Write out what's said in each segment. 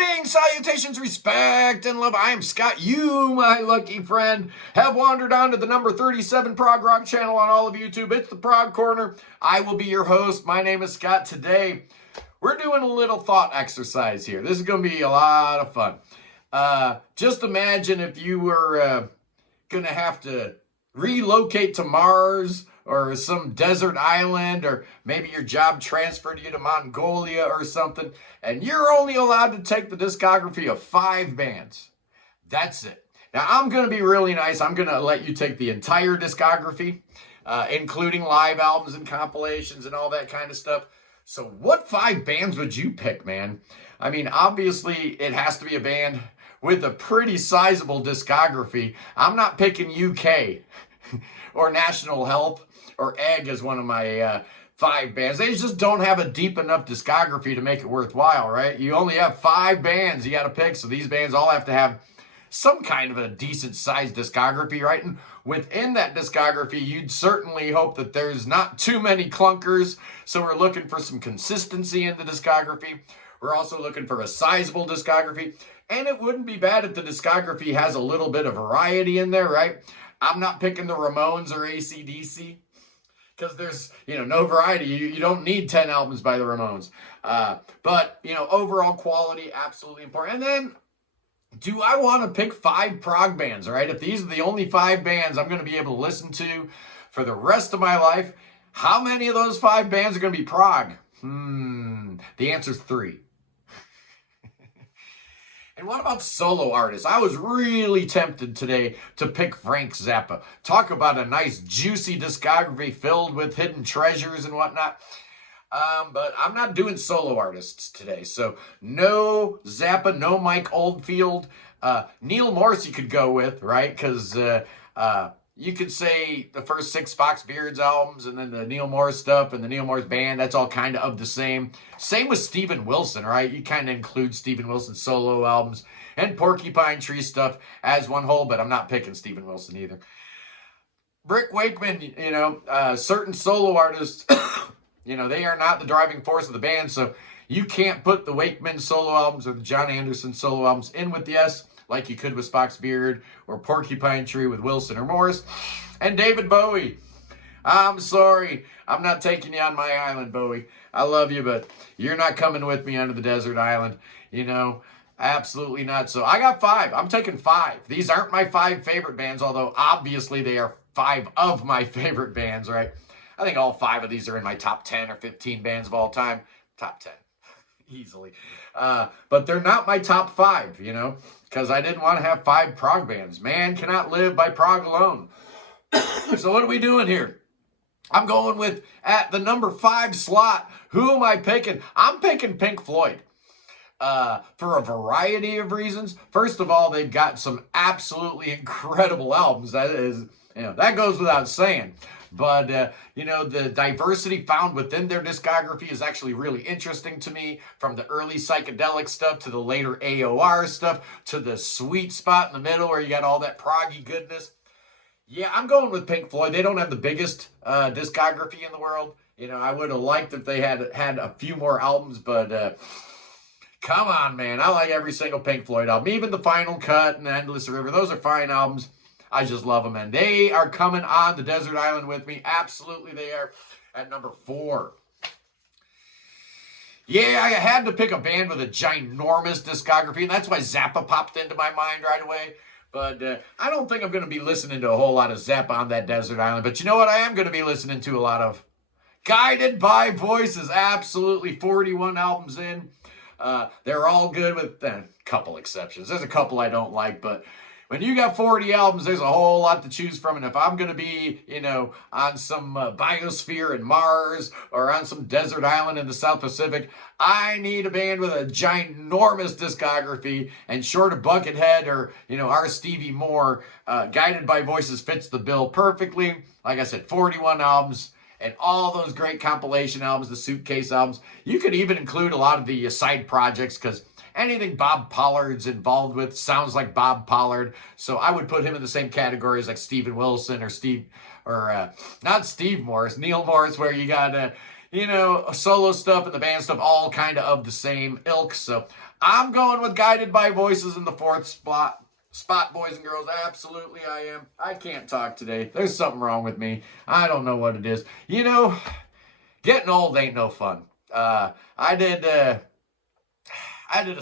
Greetings, salutations, respect, and love. I am Scott. You, my lucky friend, have wandered onto the number 37 Prog Rock channel on all of YouTube. It's the Prog Corner. I will be your host. My name is Scott. Today, we're doing a little thought exercise here. This is going to be a lot of fun. Just imagine if you were going to have to relocate to Mars or some desert island, or maybe your job transferred you to Mongolia or something, and you're only allowed to take the discography of 5 bands. That's it. Now, I'm going to be really nice. I'm going to let you take the entire discography, including live albums and compilations and all that kind of stuff. So what 5 bands would you pick, man? I mean, obviously, it has to be a band with a pretty sizable discography. I'm not picking UK or National Health or Egg as one of my 5 bands. They just don't have a deep enough discography to make it worthwhile, right? You only have 5 bands you got to pick, so these bands all have to have some kind of a decent sized discography, right? And within that discography, you'd certainly hope that there's not too many clunkers, so we're looking for some consistency in the discography. We're also looking for a sizable discography, and it wouldn't be bad if the discography has a little bit of variety in there, right? I'm not picking the Ramones or AC/DC, because there's, no variety. You don't need 10 albums by the Ramones. But, overall quality, absolutely important. And then, do I want to pick 5 prog bands, right? If these are the only 5 bands I'm going to be able to listen to for the rest of my life, how many of those 5 bands are going to be prog? The answer's 3. And what about solo artists? I was really tempted today to pick Frank Zappa. Talk about a nice, juicy discography filled with hidden treasures and whatnot. But I'm not doing solo artists today. So no Zappa, no Mike Oldfield. Neil Morris you could go with, right? Because you could say the first 6 Fox Beards albums and then the Neil Morris stuff and the Neil Morris band, that's all kind of the same. Same with Steven Wilson, right? You kind of include Steven Wilson's solo albums and Porcupine Tree stuff as one whole, but I'm not picking Steven Wilson either. Rick Wakeman, certain solo artists, they are not the driving force of the band, so you can't put the Wakeman solo albums or the John Anderson solo albums in with the S, like you could with Spock's Beard or Porcupine Tree with Wilson or Morris. And David Bowie. I'm sorry. I'm not taking you on my island, Bowie. I love you, but you're not coming with me onto the desert island. Absolutely not. So I got 5. I'm taking 5. These aren't my 5 favorite bands, although obviously they are 5 of my favorite bands, right? I think all 5 of these are in my top 10 or 15 bands of all time. Top 10. Easily. But they're not my top 5, because I didn't want to have 5 prog bands. Man cannot live by prog alone. So what are we doing here? I'm going with, at the number 5 slot, who am I picking? I'm picking Pink Floyd. For a variety of reasons. First of all, they've got some absolutely incredible albums. That is, that goes without saying. But, the diversity found within their discography is actually really interesting to me, from the early psychedelic stuff to the later AOR stuff to the sweet spot in the middle where you got all that proggy goodness. Yeah, I'm going with Pink Floyd. They don't have the biggest discography in the world. I would have liked if they had a few more albums, but come on, man. I like every single Pink Floyd album. Even the Final Cut and Endless River. Those are fine albums. I just love them, and they are coming on the desert island with me. Absolutely, they are at number 4. Yeah, I had to pick a band with a ginormous discography, and that's why Zappa popped into my mind right away. But I don't think I'm going to be listening to a whole lot of Zappa on that desert island. But you know what I am going to be listening to a lot of? Guided by Voices. Absolutely, 41 albums in. They're all good with a couple exceptions. There's a couple I don't like, but when you got 40 albums, there's a whole lot to choose from. And if I'm going to be, on some biosphere in Mars or on some desert island in the South Pacific, I need a band with a ginormous discography. And short of Buckethead or, our Stevie Moore, Guided by Voices fits the bill perfectly. Like I said, 41 albums. And all those great compilation albums, the Suitcase albums. You could even include a lot of the side projects, because anything Bob Pollard's involved with sounds like Bob Pollard. So I would put him in the same category as like Steven Wilson or not Steve Morris, Neil Morris, where you got solo stuff and the band stuff, all kind of the same ilk. So I'm going with Guided by Voices in the fourth spot. Boys and girls, absolutely I am. I can't talk today. There's something wrong with me. I don't know what it is. Getting old ain't no fun. I did a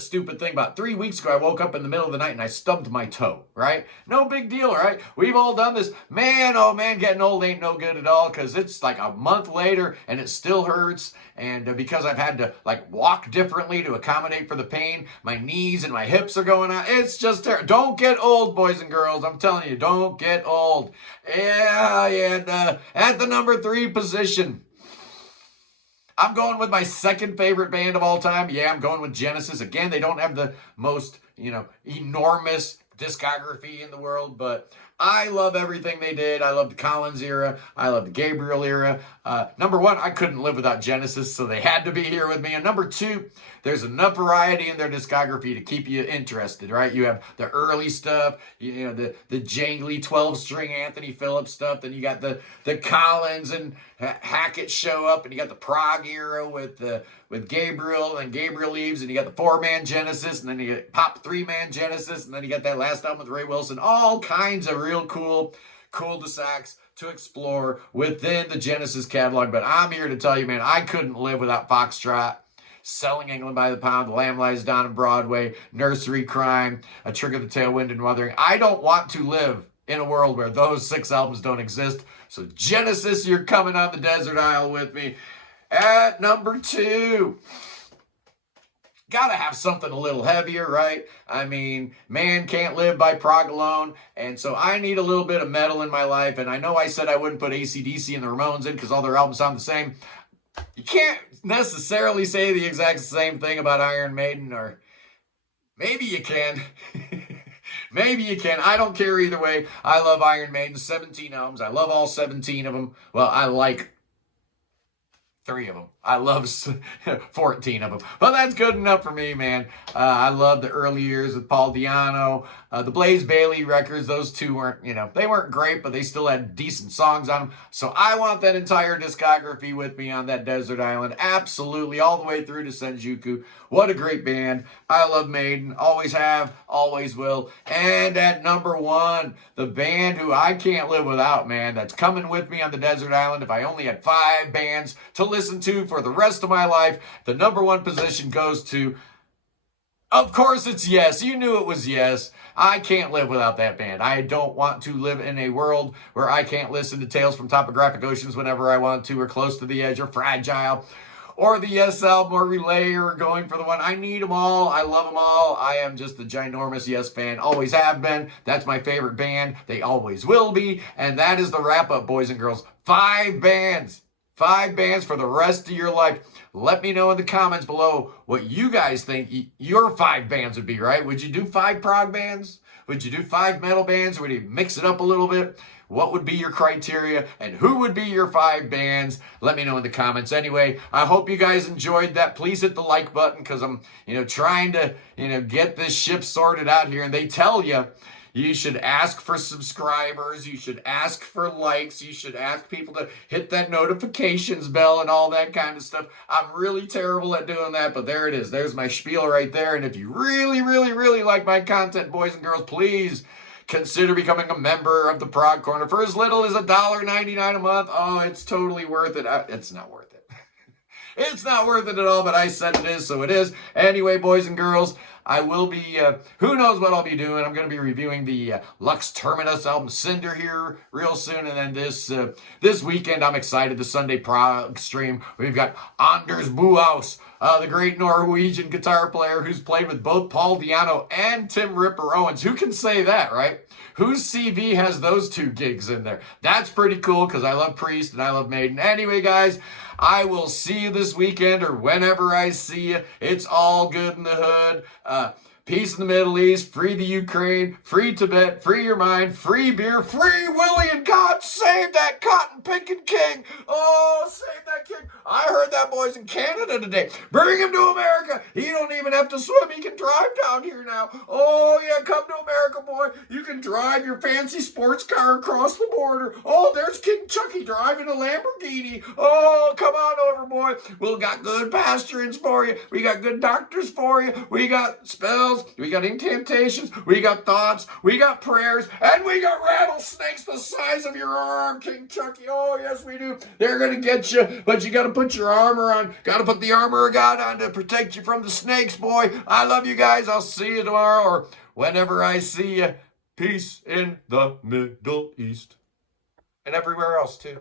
stupid thing about 3 weeks ago. I woke up in the middle of the night and I stubbed my toe, right? No big deal, right? We've all done this. Man, oh man, getting old ain't no good at all, because it's like a month later and it still hurts. And because I've had to walk differently to accommodate for the pain, my knees and my hips are going out. It's just terrible. Don't get old, boys and girls. I'm telling you, don't get old. Yeah. At the number 3 position, I'm going with my second favorite band of all time. Yeah, I'm going with Genesis. Again, they don't have the most, enormous discography in the world, but I love everything they did. I love the Collins era. I love the Gabriel era. Number 1, I couldn't live without Genesis, so they had to be here with me. And number 2, there's enough variety in their discography to keep you interested, right? You have the early stuff, the jangly 12-string Anthony Phillips stuff. Then you got the Collins and Hackett show up, and you got the prog era with Gabriel, and Gabriel leaves, and you got the 4-man Genesis, and then you get pop 3-man Genesis, and then you got that last album with Ray Wilson. All kinds of real cool cul-de-sacs to explore within the Genesis catalog. But I'm here to tell you, man, I couldn't live without Foxtrot, Selling England by the Pound, The Lamb Lies Down on Broadway, Nursery Crime, A Trick of the Tail, Wind and Wuthering. I don't want to live in a world where those 6 albums don't exist. So Genesis, you're coming on the desert isle with me. At number 2, gotta have something a little heavier, right? I mean, man can't live by prog alone, and so I need a little bit of metal in my life. And I know I said I wouldn't put AC/DC and the Ramones in because all their albums sound the same. You can't necessarily say the exact same thing about Iron Maiden, or maybe you can. Maybe you can. I don't care either way. I love Iron Maiden, 17 albums. I love all 17 of them. Well, I like 3 of them. I love 14 of them. But that's good enough for me, man. I love the early years with Paul Di'Anno. The Blaze Bayley records, those 2 weren't, they weren't great, but they still had decent songs on them. So I want that entire discography with me on that desert island. Absolutely. All the way through to Senjuku. What a great band. I love Maiden. Always have. Always will. And at number 1, the band who I can't live without, man. That's coming with me on the desert island. If I only had 5 bands to listen to for the rest of my life, the number 1 position goes to, of course, it's Yes. You knew it was Yes. I can't live without that band. I don't want to live in a world where I can't listen to Tales from Topographic Oceans whenever I want to, or Close to the Edge, or Fragile, or the Yes album, or Relay, or Going for the One. I need them all. I love them all. I am just a ginormous Yes fan. Always have been. That's my favorite band. They always will be. And that is the wrap-up, boys and girls. 5 bands. 5 bands for the rest of your life. Let me know in the comments below what you guys think your 5 bands would be, right? Would you do 5 prog bands? Would you do 5 metal bands? Would you mix it up a little bit? What would be your criteria? And who would be your 5 bands? Let me know in the comments. Anyway, I hope you guys enjoyed that. Please hit the like button, because I'm, trying to, get this ship sorted out here. And they tell you should ask for subscribers. You should ask for likes. You should ask people to hit that notifications bell and all that kind of stuff. I'm really terrible at doing that, but there it is. There's my spiel right there. And if you really, really, really like my content, boys and girls, please consider becoming a member of the Prog Corner for as little as $1.99 a month. Oh, it's totally worth it. It's not worth it. It's not worth it at all, but I said it is, so it is. Anyway, boys and girls, I will be, who knows what I'll be doing. I'm going to be reviewing the Lux Terminus album Cinder here real soon. And then this weekend, I'm excited, the Sunday Prog stream. We've got Anders Buhaus, the great Norwegian guitar player who's played with both Paul Di'Anno and Tim Ripper Owens. Who can say that, right? Whose CV has those 2 gigs in there? That's pretty cool, because I love Priest and I love Maiden. Anyway, guys, I will see you this weekend, or whenever I see you. It's all good in the hood. Peace in the Middle East, free the Ukraine, free Tibet, free your mind, free beer, free Willie, and God save that cotton-picking king. Oh, save that king. I heard that boy's in Canada today. Bring him to America. He don't even have to swim. He can drive down here now. Oh, yeah, come to America, boy. You can drive your fancy sports car across the border. Oh, there's King Chucky driving a Lamborghini. Oh, come on over, boy. We got good pasturings for you. We got good doctors for you. We got spells. We got incantations. We got thoughts. We got prayers. And we got rattlesnakes the size of your arm, King Chucky. Oh, yes, we do. They're going to get you, but you got to put your armor on. Got to put the armor of God on to protect you from the snakes, boy. I love you guys. I'll see you tomorrow or whenever I see you. Peace in the Middle East. And everywhere else, too.